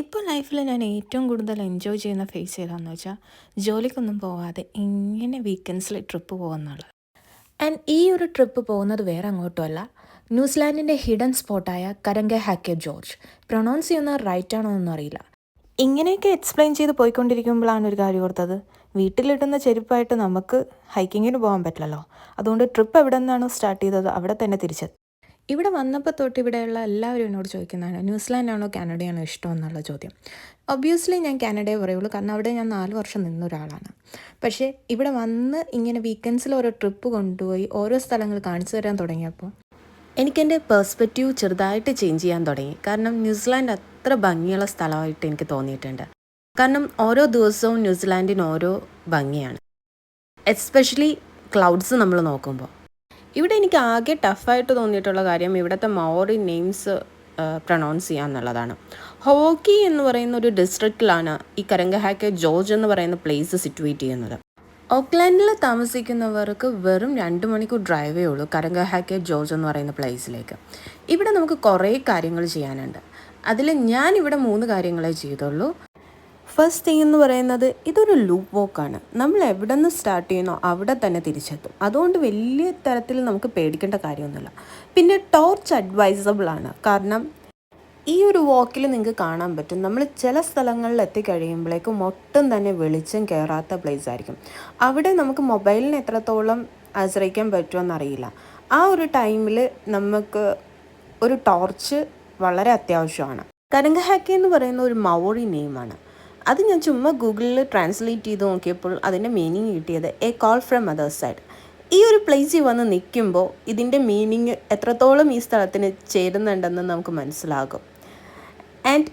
ഇപ്പോൾ ലൈഫിൽ ഞാൻ ഏറ്റവും കൂടുതൽ എൻജോയ് ചെയ്യുന്ന ഫേസ് ഏതാണെന്ന് വെച്ചാൽ ജോലിക്കൊന്നും പോവാതെ ഇങ്ങനെ വീക്കെൻഡ്സിൽ ട്രിപ്പ് പോകുന്നുള്ളത്. ആൻഡ് ഈ ഒരു ട്രിപ്പ് പോകുന്നത് വേറെ അങ്ങോട്ടുമല്ല, ന്യൂസിലാൻഡിൻ്റെ ഹിഡൻ സ്പോട്ടായ കരംഗെ ഹാക്കെ ജോർജ്. പ്രൊണൗൺസ് ചെയ്യുന്നത് റൈറ്റ് ആണോ എന്നൊന്നും അറിയില്ല. ഇങ്ങനെയൊക്കെ എക്സ്പ്ലെയിൻ ചെയ്ത് പോയിക്കൊണ്ടിരിക്കുമ്പോഴാണ് ഒരു കാര്യം ഓർത്തത്, വീട്ടിലിടുന്ന ചെരുപ്പായിട്ട് നമുക്ക് ഹൈക്കിങ്ങിന് പോകാൻ പറ്റില്ലല്ലോ. അതുകൊണ്ട് ട്രിപ്പ് എവിടെ നിന്നാണോ സ്റ്റാർട്ട് ചെയ്തത് അവിടെ തന്നെ തിരിച്ചെത്തി. ഇവിടെ വന്നപ്പോൾ തൊട്ട് ഇവിടെയുള്ള എല്ലാവരും എന്നോട് ചോദിക്കുന്നതാണ്, ന്യൂസിലാൻഡാണോ കാനഡയാണോ ഇഷ്ടം എന്നുള്ള ചോദ്യം. ഒബ്വിയസ്ലി ഞാൻ കാനഡയെ പറയുള്ളൂ, കാരണം അവിടെ ഞാൻ 4 വർഷം നിന്ന ഒരാളാണ്. പക്ഷേ ഇവിടെ വന്ന് ഇങ്ങനെ വീക്കെൻഡ്സിൽ ഓരോ ട്രിപ്പ് കൊണ്ടുപോയി ഓരോ സ്ഥലങ്ങൾ കാണിച്ചു തരാൻ തുടങ്ങിയപ്പോൾ എനിക്കെൻ്റെ പെർസ്പെക്റ്റീവ് ചെറുതായിട്ട് ചേഞ്ച് ചെയ്യാൻ തുടങ്ങി. കാരണം ന്യൂസിലാൻഡ് അത്ര ഭംഗിയുള്ള സ്ഥലമായിട്ട് എനിക്ക് തോന്നിയിട്ടുണ്ട്. കാരണം ഓരോ ദിവസവും ന്യൂസിലാൻഡിന് ഓരോ ഭംഗിയാണ്, എസ്പെഷ്യലി ക്ലൗഡ്സ് നമ്മൾ നോക്കുമ്പോൾ. ഇവിടെ എനിക്ക് ആകെ ടഫായിട്ട് തോന്നിയിട്ടുള്ള കാര്യം ഇവിടുത്തെ മൗറി നെയിംസ് പ്രൊണൗൺസ് ചെയ്യുക എന്നുള്ളതാണ്. ഹോക്കി എന്ന് പറയുന്ന ഒരു ഡിസ്ട്രിക്റ്റിലാണ് ഈ കരംഗെ ഹാക്കെ ജോർജ് എന്ന് പറയുന്ന പ്ലേസ് സിറ്റുവേറ്റ് ചെയ്യുന്നത്. ഓക്ലാൻഡിൽ താമസിക്കുന്നവർക്ക് വെറും 2 മണിക്കൂർ ഡ്രൈവേ ഉള്ളൂ കരംഗെ ഹാക്കെ ജോർജ് എന്ന് പറയുന്ന പ്ലേസിലേക്ക്. ഇവിടെ നമുക്ക് കുറേ കാര്യങ്ങൾ ചെയ്യാനുണ്ട്. അതിൽ ഞാൻ ഇവിടെ 3 കാര്യങ്ങളെ ചെയ്തുള്ളൂ. ഫസ്റ്റ് തിങ് എന്ന് പറയുന്നത്, ഇതൊരു ലൂപ്പ് വോക്കാണ്. നമ്മൾ എവിടെ നിന്ന് സ്റ്റാർട്ട് ചെയ്യുന്നോ അവിടെ തന്നെ തിരിച്ചെത്തും. അതുകൊണ്ട് വലിയ തരത്തിൽ നമുക്ക് പേടിക്കേണ്ട കാര്യമൊന്നുമില്ല. പിന്നെ ടോർച്ച് അഡ്വൈസബിൾ ആണ്, കാരണം ഈ ഒരു വാക്കിൽ നിങ്ങൾക്ക് കാണാൻ പറ്റും, നമ്മൾ ചില സ്ഥലങ്ങളിൽ എത്തിക്കഴിയുമ്പോഴേക്കും ഒട്ടും തന്നെ വെളിച്ചം കയറാത്ത പ്ലേസ് ആയിരിക്കും. അവിടെ നമുക്ക് മൊബൈലിന് എത്രത്തോളം ആശ്രയിക്കാൻ പറ്റുമെന്നറിയില്ല. ആ ഒരു ടൈമിൽ നമുക്ക് ഒരു ടോർച്ച് വളരെ അത്യാവശ്യമാണ്. കരംഗെ ഹാക്കെ എന്ന് പറയുന്ന ഒരു മൗറി നെയിമാണ്. അത് ഞാൻ ചുമ്മാ ഗൂഗിളിൽ ട്രാൻസ്ലേറ്റ് ചെയ്ത് നോക്കിയപ്പോൾ അതിൻ്റെ മീനിങ് കിട്ടിയത് A call from others side. ഈ ഒരു പ്ലേസിൽ വന്ന് നിൽക്കുമ്പോൾ ഇതിൻ്റെ മീനിങ് എത്രത്തോളം ഈ സ്ഥലത്തിന് ചേരുന്നുണ്ടെന്ന് നമുക്ക് മനസ്സിലാകും. And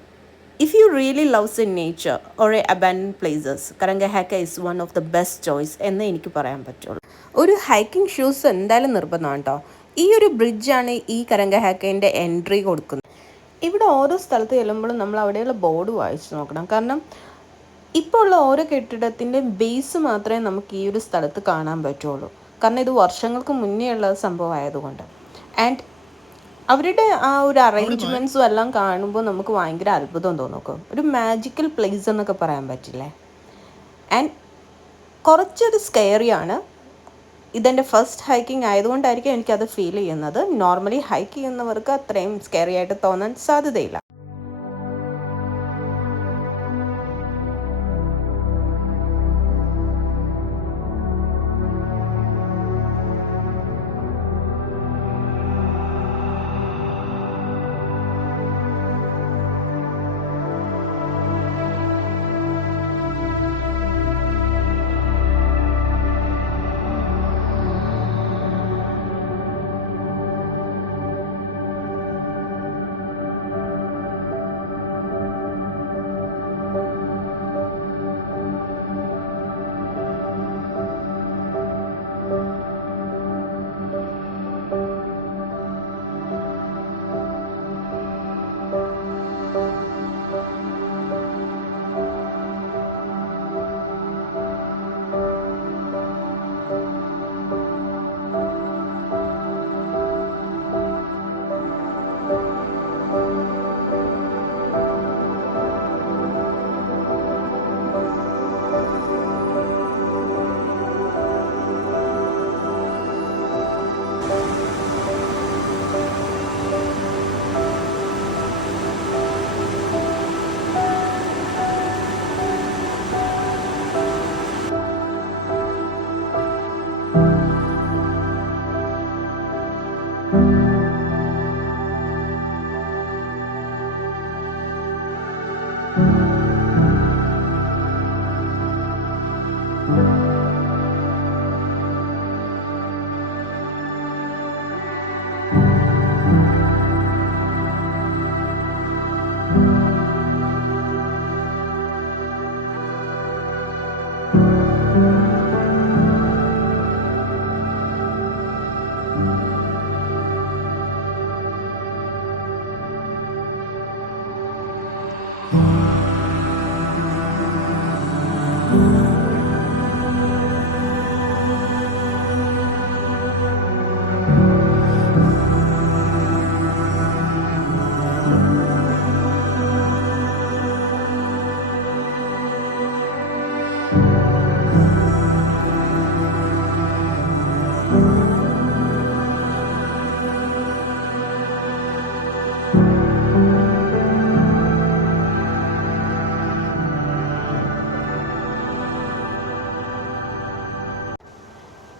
if you really loves in nature or a abandon places, Karange Hakke is one of the best choice എന്നേ എനിക്ക് പറയാൻ പറ്റുള്ളൂ. ഒരു ഹൈക്കിംഗ് ഷൂസ് എന്തായാലും നിർബന്ധമാണ് കേട്ടോ. ഈ ഒരു ബ്രിഡ്ജാണ് ഈ കരംഗെ ഹാക്കേൻ്റെ എൻട്രി കൊടുക്കുന്നത്. ഇവിടെ ഓരോ സ്ഥലത്ത് ചെല്ലുമ്പോഴും നമ്മൾ അവിടെയുള്ള ബോർഡ് വായിച്ച് നോക്കണം, കാരണം ഇപ്പോൾ ഉള്ള ഓരോ കെട്ടിടത്തിൻ്റെ ബേസ് മാത്രമേ നമുക്ക് ഈ ഒരു സ്ഥലത്ത് കാണാൻ പറ്റുള്ളൂ. കാരണം ഇത് വർഷങ്ങൾക്ക് മുന്നേ ഉള്ള സംഭവമായതുകൊണ്ട്. ആൻഡ് അവരുടെ ആ ഒരു അറേഞ്ച്മെൻറ്റ്സും എല്ലാം കാണുമ്പോൾ നമുക്ക് ഭയങ്കര അത്ഭുതം തോന്നും. ഒരു മാജിക്കൽ പ്ലേസ് എന്നൊക്കെ പറയാൻ പറ്റില്ലേ. ആൻഡ് കുറച്ചൊരു സ്കെയറിയാണ്. ഇതെൻ്റെ ഫസ്റ്റ് ഹൈക്കിംഗ് ആയതുകൊണ്ടായിരിക്കും എനിക്കത് ഫീൽ ചെയ്യുന്നത്. നോർമലി ഹൈക്ക് ചെയ്യുന്നവർക്ക് അത്രയും സ്കെയറി ആയിട്ട് തോന്നാൻ സാധ്യതയില്ല.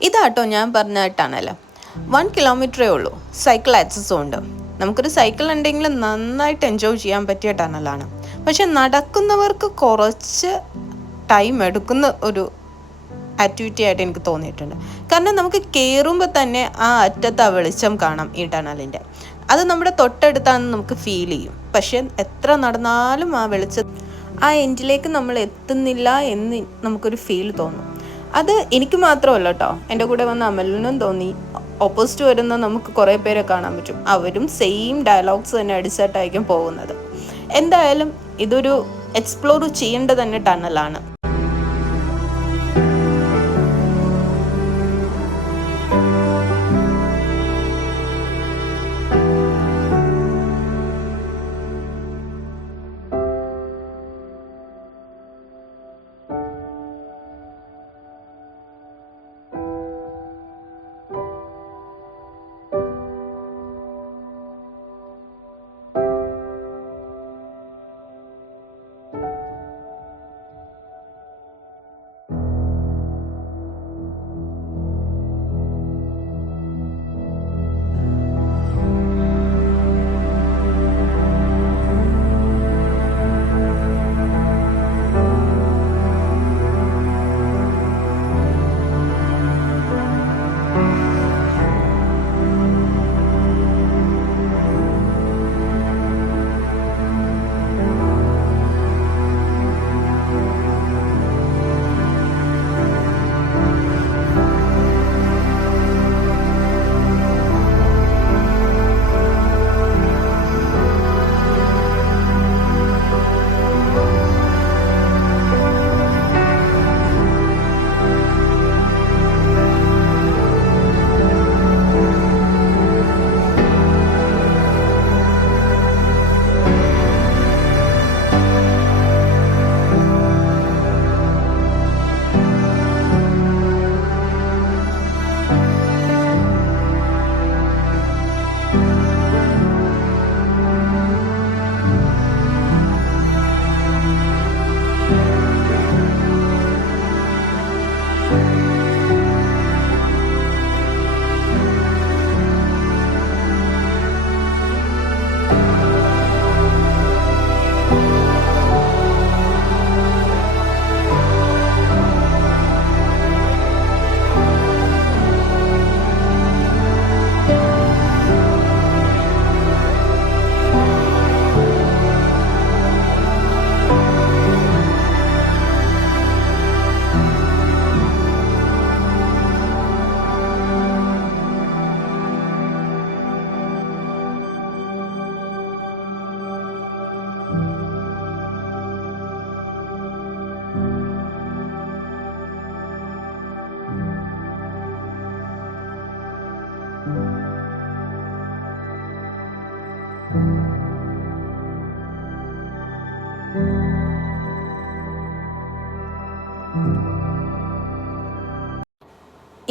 ഇതാട്ടോ ഞാൻ പറഞ്ഞ ടണൽ. 1 കിലോമീറ്ററേ ഉള്ളൂ. സൈക്കിൾ ആക്സസും ഉണ്ട്. നമുക്കൊരു സൈക്കിൾ ഉണ്ടെങ്കിൽ നന്നായിട്ട് എൻജോയ് ചെയ്യാൻ പറ്റിയ ടണലാണ്. പക്ഷെ നടക്കുന്നവർക്ക് കുറച്ച് ടൈം എടുക്കുന്ന ഒരു ആക്ടിവിറ്റി ആയിട്ട് എനിക്ക് തോന്നിയിട്ടുണ്ട്. കാരണം നമുക്ക് കയറുമ്പോൾ തന്നെ ആ അറ്റത്ത് ആ വെളിച്ചം കാണാം ഈ ടണലിൻ്റെ. അത് നമ്മുടെ തൊട്ടടുത്താണെന്ന് നമുക്ക് ഫീൽ ചെയ്യും. പക്ഷെ എത്ര നടന്നാലും ആ വെളിച്ചം ആ എൻഡിലേക്ക് നമ്മൾ എത്തുന്നില്ല എന്ന് നമുക്കൊരു ഫീൽ തോന്നും. അത് എനിക്ക് മാത്രമല്ല കേട്ടോ, എൻ്റെ കൂടെ വന്ന അമലിനും തോന്നി. ഓപ്പോസിറ്റ് വരുന്ന നമുക്ക് കുറേ പേരെ കാണാൻ പറ്റും. അവരും സെയിം ഡയലോഗ്സ് തന്നെ അടിച്ചിട്ടായിരിക്കും പോകുന്നത്. എന്തായാലും ഇതൊരു എക്സ്പ്ലോർ ചെയ്യേണ്ട തന്നെ ടണലാണ്.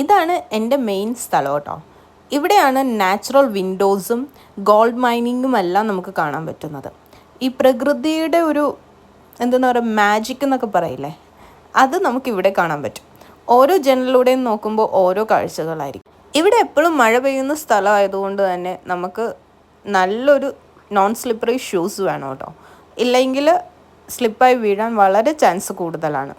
ഇതാണ് എൻ്റെ മെയിൻ സ്ഥലം കേട്ടോ. ഇവിടെയാണ് നാച്ചുറൽ വിൻഡോസും ഗോൾഡ് മൈനിങ്ങും എല്ലാം നമുക്ക് കാണാൻ പറ്റുന്നത്. ഈ പ്രകൃതിയുടെ ഒരു എന്താ പറയുക, മാജിക് എന്നൊക്കെ പറയില്ലേ, അത് നമുക്കിവിടെ കാണാൻ പറ്റും. ഓരോ ജനലിലൂടെയും നോക്കുമ്പോൾ ഓരോ കാഴ്ചകളായിരിക്കും. ഇവിടെ എപ്പോഴും മഴ പെയ്യുന്ന സ്ഥലമായതുകൊണ്ട് തന്നെ നമുക്ക് നല്ലൊരു നോൺ സ്ലിപ്പറി ഷൂസ് വേണം കേട്ടോ. ഇല്ലെങ്കിൽ സ്ലിപ്പായി വീഴാൻ വളരെ ചാൻസ് കൂടുതലാണ്.